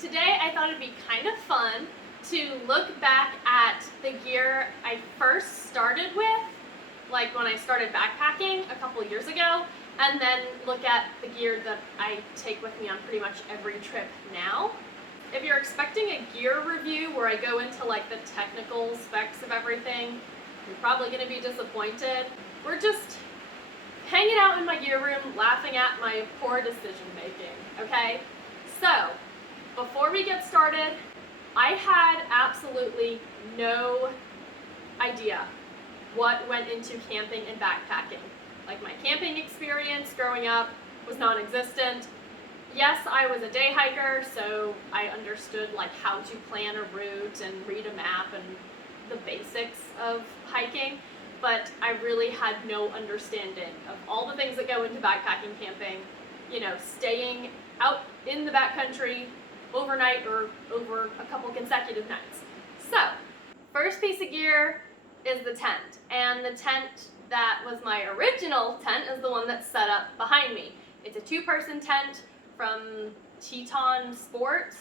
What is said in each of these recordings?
Today I thought it'd be kind of fun to look back at the gear I first started with, like when I started backpacking a couple years ago, and then look at the gear that I take with me on pretty much every trip now. If you're expecting a gear review where I go into like the technical specs of everything, you're probably going to be disappointed. We're just hanging out in my gear room laughing at my poor decision making, okay? So, before we get started, I had absolutely no idea what went into camping and backpacking. Like, my camping experience growing up was non-existent. Yes, I was a day hiker, so I understood like how to plan a route and read a map and the basics of hiking, but I really had no understanding of all the things that go into backpacking camping, you know, staying out in the backcountry overnight or over a couple consecutive nights. So, first piece of gear is the tent, and the tent that was my original tent is the one that's set up behind me. It's a two-person tent from Teton Sports,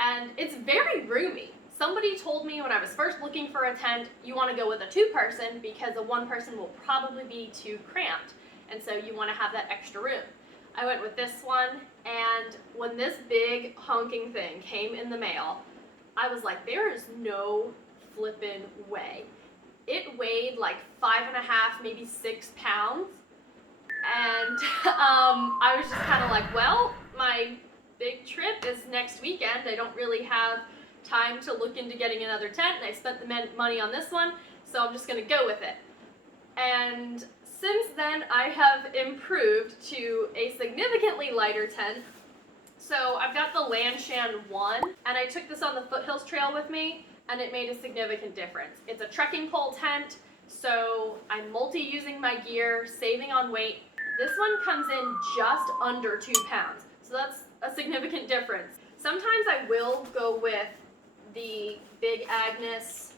and it's very roomy. Somebody told me when I was first looking for a tent, you want to go with a two-person because a one-person will probably be too cramped, and so you want to have that extra room. I went with this one, and when this big honking thing came in the mail, I was like, there is no flippin' way. It weighed like 5.5, maybe 6 pounds, and I was just kind of like, well, my big trip is next weekend. I don't really have time to look into getting another tent, and I spent the money on this one, so I'm just going to go with it. And since then, I have improved to a significantly lighter tent. So I've got the Lanshan 1, and I took this on the Foothills Trail with me, and it made a significant difference. It's a trekking pole tent, so I'm multi-using my gear, saving on weight. This one comes in just under 2 pounds, so that's a significant difference. Sometimes I will go with the Big Agnes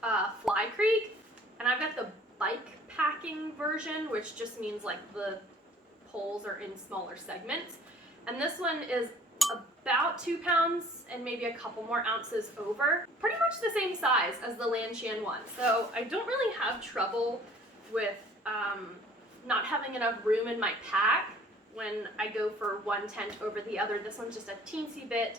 Fly Creek, and I've got the bike packing version, which just means like the poles are in smaller segments. And this one is about 2 pounds and maybe a couple more ounces over. Pretty much the same size as the Lanshan one. So I don't really have trouble with not having enough room in my pack when I go for one tent over the other. This one's just a teensy bit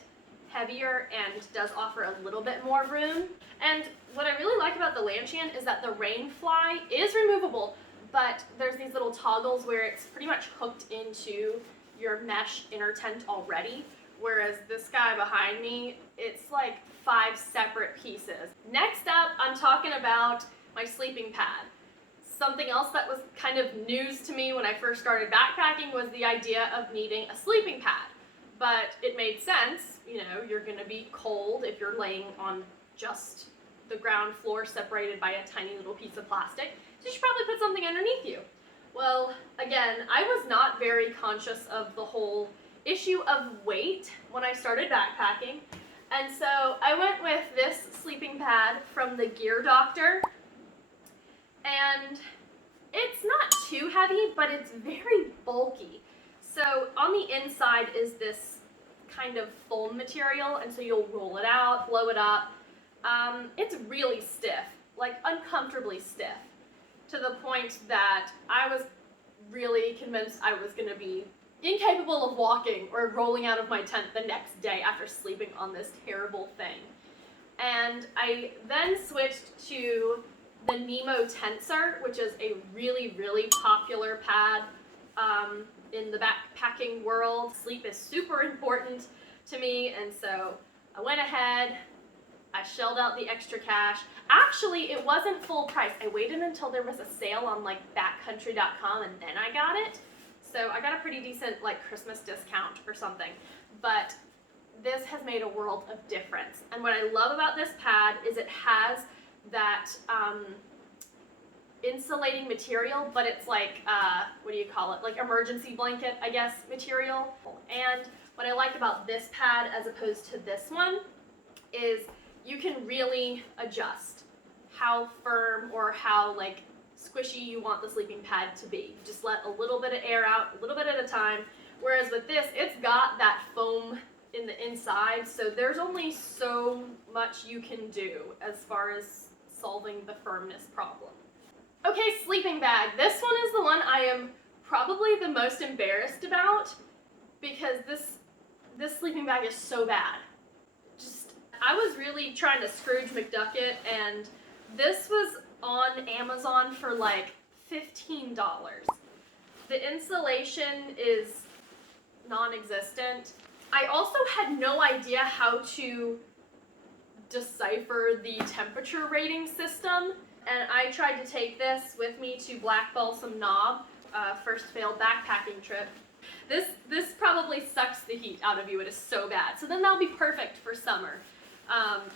heavier and does offer a little bit more room. And what I really like about the Lanshan is that the rain fly is removable, but there's these little toggles where it's pretty much hooked into your mesh inner tent already, whereas this guy behind me, it's like 5 separate pieces. Next up, I'm talking about my sleeping pad. Something else that was kind of news to me when I first started backpacking was the idea of needing a sleeping pad. But it made sense, you know, you're going to be cold if you're laying on just the ground floor separated by a tiny little piece of plastic, so you should probably put something underneath you. Well, again, I was not very conscious of the whole issue of weight when I started backpacking, and so I went with this sleeping pad from the Gear Doctor, and it's not too heavy, but it's very bulky. So on the inside is this kind of foam material, and so you'll roll it out, blow it up. It's really stiff, like uncomfortably stiff, to the point that I was really convinced I was going to be incapable of walking or rolling out of my tent the next day after sleeping on this terrible thing. And I then switched to the Nemo Tensor, which is a really, really popular pad in the backpacking world. Sleep is super important to me, and so I went ahead, I shelled out the extra cash. Actually, it wasn't full price. I waited until there was a sale on like backcountry.com and then I got it. So I got a pretty decent like Christmas discount or something. But this has made a world of difference. And what I love about this pad is it has that insulating material, but it's like, what do you call it? Like emergency blanket, I guess, material. And what I like about this pad as opposed to this one is you can really adjust how firm or how like squishy you want the sleeping pad to be. You just let a little bit of air out, a little bit at a time. Whereas with this, it's got that foam in the inside side, so there's only so much you can do as far as solving the firmness problem. Okay, sleeping bag. This one is the one I am probably the most embarrassed about because this sleeping bag is so bad. I was really trying to Scrooge McDuck it, and this was on Amazon for like $15. The insulation is non-existent. I also had no idea how to decipher the temperature rating system, and I tried to take this with me to Black Balsam Knob, first failed backpacking trip. This probably sucks the heat out of you. It is so bad. So then that'll be perfect for summer.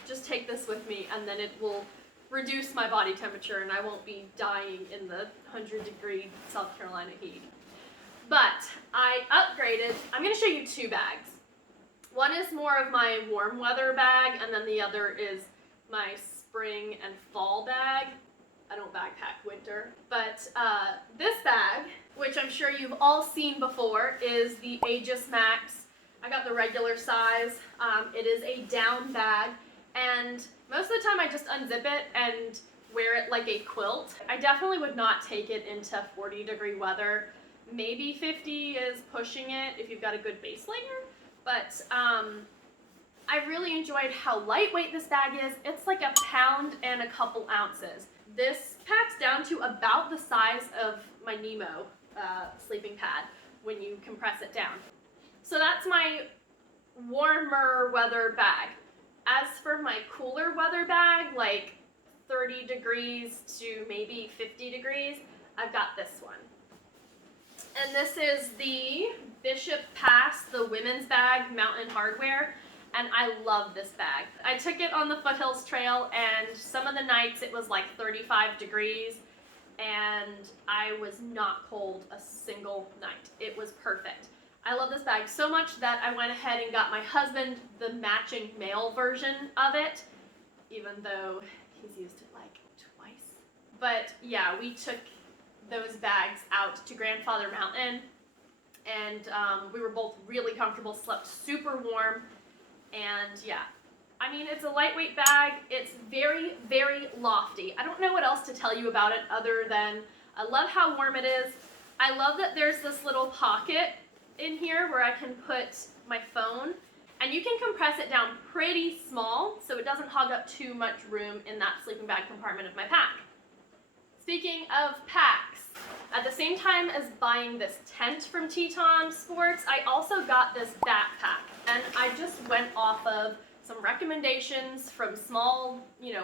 Just take this with me, and then it will reduce my body temperature, and I won't be dying in the 100-degree South Carolina heat. But I upgraded. I'm going to show you two bags. One is more of my warm weather bag, and then the other is my spring and fall bag. I don't backpack winter. But this bag, which I'm sure you've all seen before, is the Aegis Max. I got the regular size. It is a down bag, and most of the time I just unzip it and wear it like a quilt. I definitely would not take it into 40-degree weather. Maybe 50 is pushing it if you've got a good base layer, but I really enjoyed how lightweight this bag is. It's like a pound and a couple ounces. This packs down to about the size of my Nemo sleeping pad when you compress it down. So that's my warmer weather bag. As for my cooler weather bag, like 30 degrees to maybe 50 degrees, I've got this one. And this is the Bishop Pass, the women's bag, Mountain Hardwear, and I love this bag. I took it on the Foothills Trail, and some of the nights it was like 35 degrees, and I was not cold a single night. It was perfect. I love this bag so much that I went ahead and got my husband the matching male version of it, even though he's used it like twice. But yeah, we took those bags out to Grandfather Mountain, and we were both really comfortable, slept super warm, and yeah. I mean, it's a lightweight bag. It's very, very lofty. I don't know what else to tell you about it other than I love how warm it is. I love that there's this little pocket in here where I can put my phone, and you can compress it down pretty small so it doesn't hog up too much room in that sleeping bag compartment of my pack. Speaking of packs, at the same time as buying this tent from Teton Sports, I also got this backpack, and I just went off of some recommendations from small,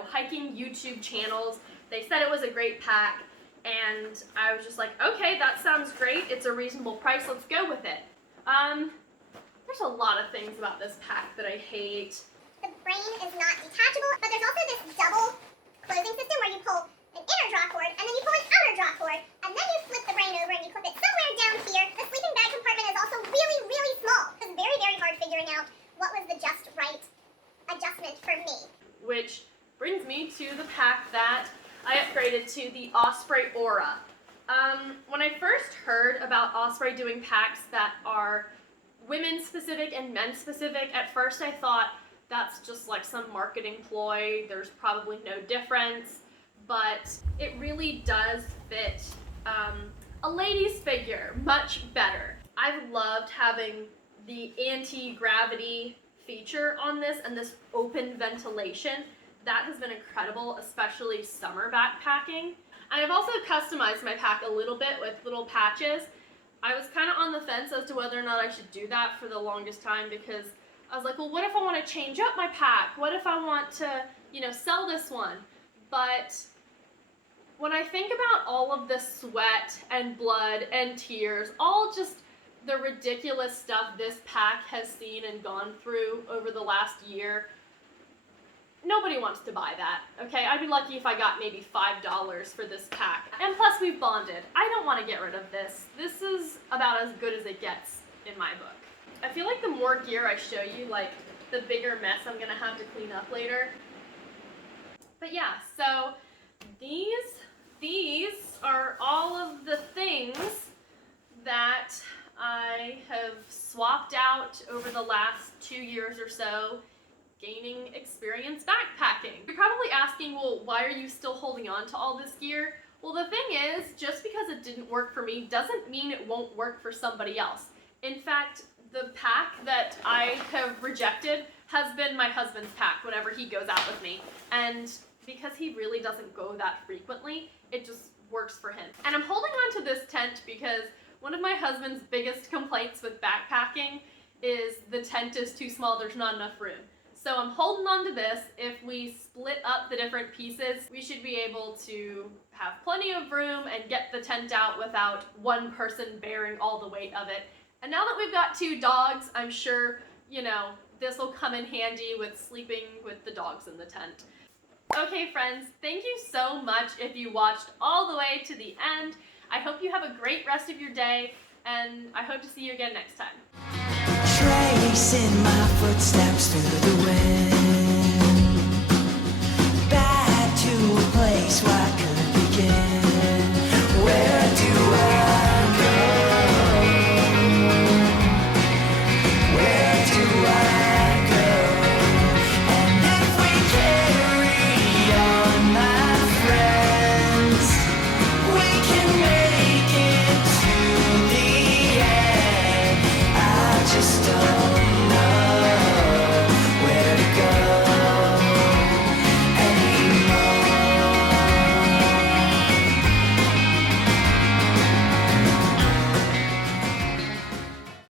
hiking YouTube channels. They said it was a great pack, and I was just like, okay, that sounds great. It's a reasonable price. Let's go with it. There's a lot of things about this pack that I hate. The brain is not detachable, but there's also this double closing system where you pull an inner draw cord, and then you pull an outer draw cord, and then you flip the brain over and you clip it somewhere down here. The sleeping bag compartment is also really, really small. It was very, very hard figuring out what was the just right adjustment for me. Which brings me to the pack that I upgraded to, the Osprey Aura. When I first heard about Osprey doing packs that are women specific and men specific, at first I thought that's just like some marketing ploy. There's probably no difference, but it really does fit a lady's figure much better. I've loved having the anti-gravity feature on this and this open ventilation. That has been incredible, especially summer backpacking. And I've also customized my pack a little bit with little patches. I was kind of on the fence as to whether or not I should do that for the longest time, because I was like, well, what if I want to change up my pack? What if I want to, sell this one? But when I think about all of the sweat and blood and tears, all just the ridiculous stuff this pack has seen and gone through over the last year, nobody wants to buy that, okay? I'd be lucky if I got maybe $5 for this pack. And plus, we've bonded. I don't want to get rid of this. This is about as good as it gets in my book. I feel like the more gear I show you, like, the bigger mess I'm going to have to clean up later. But yeah, so these are all of the things that I have swapped out over the last 2 years or so gaining experience backpacking. You're probably asking, well, why are you still holding on to all this gear? Well, the thing is, just because it didn't work for me doesn't mean it won't work for somebody else. In fact, the pack that I have rejected has been my husband's pack whenever he goes out with me. And because he really doesn't go that frequently, it just works for him. And I'm holding on to this tent because one of my husband's biggest complaints with backpacking is the tent is too small, there's not enough room. So I'm holding on to this. If we split up the different pieces, we should be able to have plenty of room and get the tent out without one person bearing all the weight of it. And now that we've got 2 dogs, I'm sure, this will come in handy with sleeping with the dogs in the tent. Okay, friends, thank you so much if you watched all the way to the end. I hope you have a great rest of your day, and I hope to see you again next time. Tracing my footsteps through the wind.